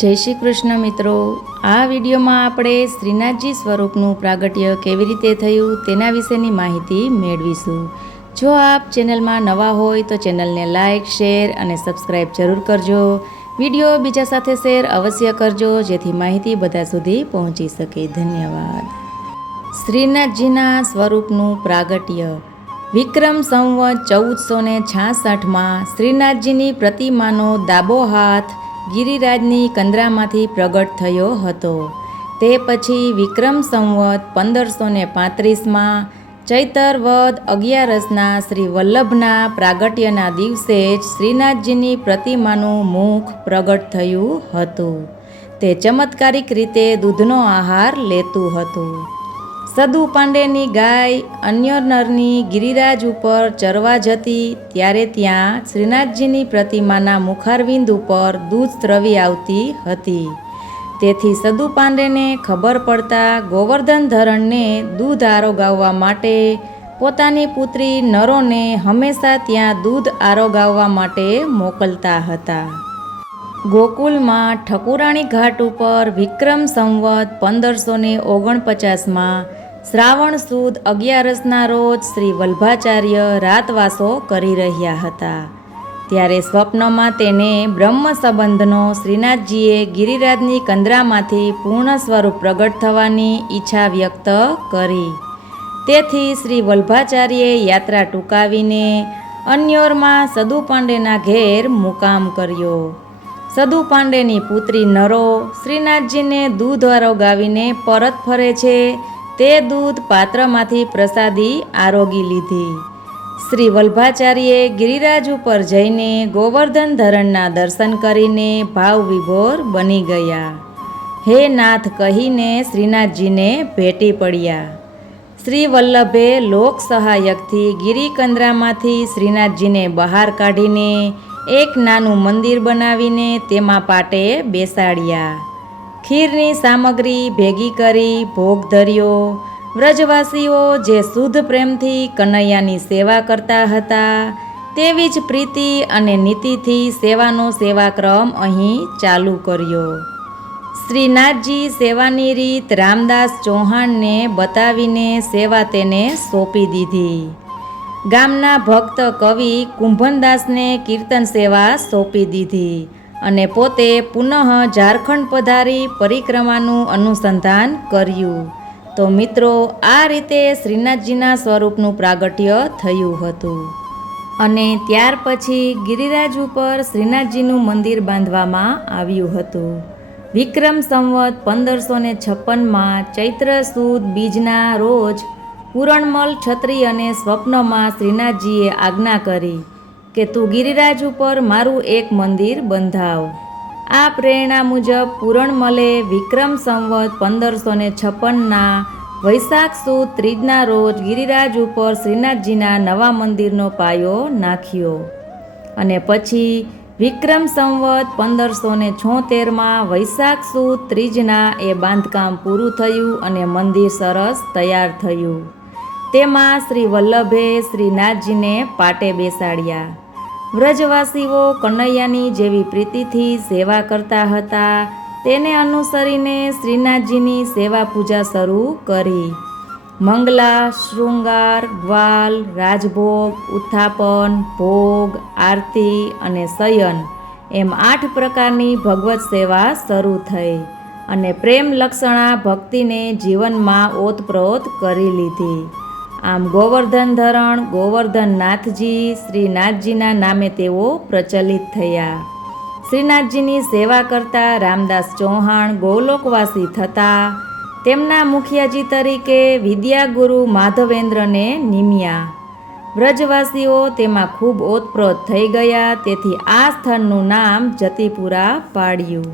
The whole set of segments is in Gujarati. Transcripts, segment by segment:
જય શ્રી કૃષ્ણ મિત્રો, આ વિડીયોમાં આપણે શ્રીનાથજી સ્વરૂપનું પ્રાગટ્ય કેવી રીતે થયું તેના વિશેની માહિતી મેળવીશું। જો આપ ચેનલમાં નવા હોય તો ચેનલને લાઇક, શેર અને સબસ્ક્રાઈબ જરૂર કરજો। વિડીયો બીજા સાથે શેર અવશ્ય કરજો જેથી માહિતી બધા સુધી પહોંચી શકે। ધન્યવાદ। શ્રીનાથજીના સ્વરૂપનું પ્રાગટ્ય વિક્રમ સંવત 1466માં શ્રીનાથજીની પ્રતિમાનો ડાબો હાથ ગિરિરાજની કંદરામાંથી પ્રગટ થયો હતો। તે પછી વિક્રમ સંવત 1535માં ચૈતર વદ 11ના શ્રી વલ્લભના પ્રાગટ્યના દિવસે જ શ્રીનાથજીની પ્રતિમાનું મુખ પ્રગટ થયું હતું। તે ચમત્કારિક રીતે દૂધનો આહાર લેતું હતું। સદુ પાંડેની ગાય અન્ય નરની ગિરિરાજ ઉપર ચરવા જતી ત્યારે ત્યાં શ્રીનાથજીની પ્રતિમાના મુખારવિંદ ઉપર દૂધ સ્રવી આવતી હતી। તેથી સદુ પાંડેને ખબર પડતા ગોવર્ધન ધરણને દૂધ આરોગાવવા માટે પોતાની પુત્રી નરોને હંમેશા ત્યાં દૂધ આરોગાવવા માટે મોકલતા હતા। ગોકુલમાં ઠકુરાણી ઘાટ ઉપર વિક્રમ સંવત 1549માં શ્રાવણ સુદ 11ના રોજ શ્રી વલ્ભાચાર્ય રાતવાસો કરી રહ્યા હતા। ત્યારે સ્વપ્નમાં તેને બ્રહ્મ સંબંધનો શ્રીનાથજીએ ગિરિરાજની કંદરામાંથી પૂર્ણ સ્વરૂપ પ્રગટ થવાની ઈચ્છા વ્યક્ત કરી। તેથી શ્રી વલ્ભાચાર્યે યાત્રા ટૂંકાવીને અન્યોરમાં સદુ પાંડેના ઘેર મુકામ કર્યો। સદુ પાંડેની પુત્રી નરો શ્રીનાથજીને દૂધ આરોગાવીને પરત ફરે છે તે દૂધ પાત્રમાંથી પ્રસાદી આરોગી લીધી। શ્રી વલ્ભાચાર્યે ગિરિરાજ ઉપર જઈને ગોવર્ધન ધરણના દર્શન કરીને ભાવ વિભોર બની ગયા। હે નાથ કહીને શ્રીનાથજીને ભેટી પડ્યા। શ્રી વલ્લભે લોક સહાયકથી ગિરિકંદરામાંથી શ્રીનાથજીને બહાર કાઢીને એક નાનું મંદિર બનાવીને તેમાં પાટે બેસાડ્યા। ખીરની સામગ્રી ભેગી કરી ભોગ ધર્યો। વ્રજવાસીઓ જે શુદ્ધ પ્રેમથી કનૈયાની સેવા કરતા હતા તેવી જ પ્રીતિ અને નીતિથી સેવાનો સેવાક્રમ અહીં ચાલુ કર્યો। શ્રીનાથજી સેવાની રીત રામદાસ ચૌહાણને બતાવીને સેવા તેને સોંપી દીધી। ગામના ભક્ત કવિ કુંભનદાસને કીર્તન સેવા સોંપી દીધી અને પોતે પુનઃ ઝારખંડ પધારી પરિક્રમાનું અનુસંધાન કર્યું। તો મિત્રો, આ રીતે શ્રીનાથજીના સ્વરૂપનું પ્રાગટ્ય થયું હતું અને ત્યાર પછી ગિરિરાજ ઉપર શ્રીનાથજીનું મંદિર બાંધવામાં આવ્યું હતું। વિક્રમ સંવત 1556માં ચૈત્ર સુદ બીજના રોજ પૂરણમલ ક્ષત્રિયને સ્વપ્નમાં શ્રીનાથજીએ આજ્ઞા કરી કે તું ગિરિરાજ ઉપર મારું એક મંદિર બંધાવ। આ પ્રેરણા મુજબ પૂરણમલે વિક્રમ સંવત 1556ના વૈશાખ સુદ ત્રીજના રોજ ગિરિરાજ ઉપર શ્રીનાથજીના નવા મંદિરનો પાયો નાખ્યો અને પછી વિક્રમ સંવત 1576માં વૈશાખ સુદ ત્રીજના એ બાંધકામ પૂરું થયું અને મંદિર સરસ તૈયાર થયું। તેમાં શ્રી વલ્લભે શ્રીનાથજીને પાટે બેસાડ્યા। વ્રજવાસીઓ કનૈયાની જેવી પ્રીતિથી સેવા કરતા હતા તેને અનુસરીને શ્રીનાથજીની સેવા પૂજા શરૂ કરી। મંગલા, શૃંગાર, ગ્વાલ, રાજભોગ, ઉત્થાપન, ભોગ, આરતી અને શયન એમ 8 પ્રકારની ભગવત સેવા શરૂ થઈ અને પ્રેમ લક્ષણા ભક્તિને જીવનમાં ઓતપ્રોત કરી લીધી। આમ ગોવર્ધન ધરણ ગોવર્ધનનાથજી શ્રીનાથજીના નામે તેઓ પ્રચલિત થયા। શ્રીનાથજીની સેવા કરતા રામદાસ ચૌહાણ ગોલોકવાસી થતા તેમના મુખિયાજી તરીકે વિદ્યાગુરુ માધવેન્દ્રને નિમ્યા। વ્રજવાસીઓ તેમાં ખૂબ ઓતપ્રોત થઈ ગયા તેથી આ સ્થળનું નામ જતીપુરા પાડ્યું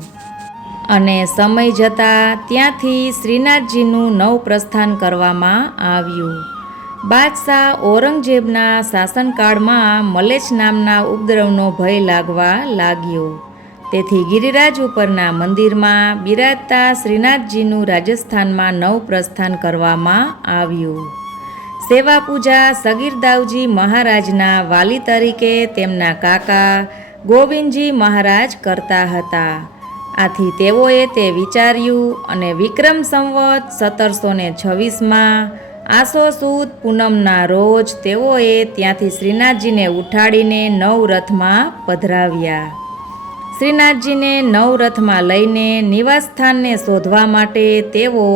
અને સમય જતાં ત્યાંથી શ્રીનાથજીનું નવપ્રસ્થાન કરવામાં આવ્યું। બાદશાહ ઔરંગઝેબના શાસનકાળમાં મલેચ્છ નામના ઉપદ્રવનો ભય લાગવા લાગ્યો। તેથી ગિરિરાજ ઉપરના મંદિરમાં બિરાજતા શ્રીનાથજીનું રાજસ્થાનમાં નવપ્રસ્થાન કરવામાં આવ્યું। સેવા પૂજા સગીરદાવજી મહારાજના વાલી તરીકે તેમના કાકા ગોવિંદજી મહારાજ કરતા હતા। આથી તેઓએ તે વિચાર્યું અને વિક્રમ સંવત 1726માં આસો સુદ પૂનમના રોજ તેઓએ ત્યાંથી શ્રીનાથજીને ઉઠાડીને નવરથમાં પધરાવ્યા. શ્રીનાથજીને નવરથમાં લઈને નિવાસસ્થાનને શોધવા માટે તેઓ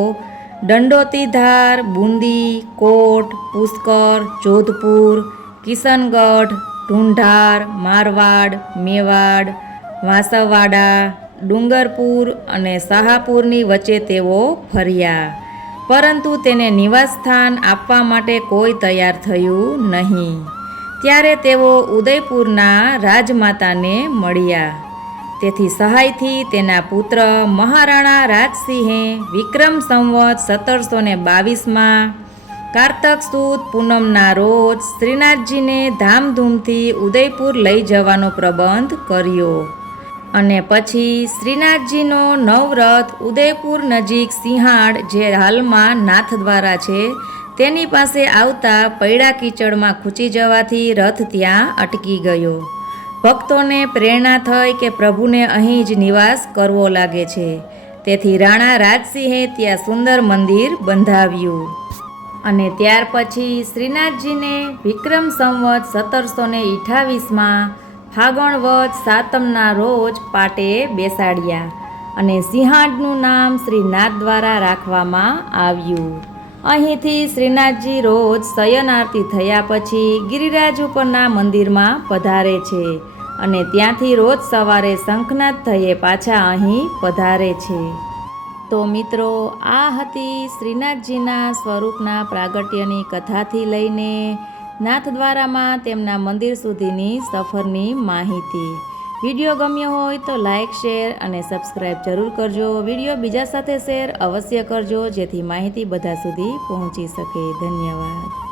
દંડોતીધાર, બુંદી, કોટ, પુષ્કર, જોધપુર, કિશનગઢ, ઢૂંઢાર, મારવાડ, મેવાડ, વાંસવાડા, ડુંગરપુર અને શાહપુરની વચ્ચે તેઓ ફર્યા, પરંતુ તેને નિવાસસ્થાન આપવા માટે કોઈ તૈયાર થયું નહીં. ત્યારે તેઓ ઉદયપુરના રાજમાતાને મળ્યા. તેથી સહાયથી તેના પુત્ર મહારાણા રાજસિંહે વિક્રમ સંવત 1722માં કારતક સુદ પૂનમના રોજ શ્રીનાથજીને ધામધૂમથી ઉદયપુર લઈ જવાનો પ્રબંધ કર્યો અને પછી શ્રીનાથજીનો નવરથ ઉદયપુર નજીક સિંહાડ, જે હાલમાં નાથદ્વારા છે, તેની પાસે આવતા પૈડા કીચડમાં ખૂંચી જવાથી રથ ત્યાં અટકી ગયો. ભક્તોને પ્રેરણા થઈ કે પ્રભુને અહીં જ નિવાસ કરવો લાગે છે. તેથી રાણા રાજસિંહે ત્યાં સુંદર મંદિર બંધાવ્યું અને ત્યાર પછી શ્રીનાથજીને વિક્રમ સંવત 1728માં ફાગણ વદ સાતમના રોજ પાટે બેસાડ્યા અને સિંહાડનું નામ શ્રી નાથદ્વારા રાખવામાં આવ્યું. અહીંથી શ્રીનાથજી રોજ શયન આરતી થયા પછી ગિરિરાજ ઉપરના મંદિરમાં પધારે છે અને ત્યાંથી રોજ સવારે શંખનાદ થયે પાછા અહીં પધારે છે. તો મિત્રો, આ હતી શ્રીનાથજીના સ્વરૂપના પ્રાગટ્યની કથાથી લઈને નાથદ્વારામાં તેમના મંદિર સુધીની સફરની માહિતી. વિડીયો ગમ્યો હોય તો લાઇક, શેર અને સબસ્ક્રાઈબ જરૂર કરજો. વિડીયો બીજા સાથે શેર અવશ્ય કરજો, જેથી માહિતી બધા સુધી પહોંચી શકે. ધન્યવાદ.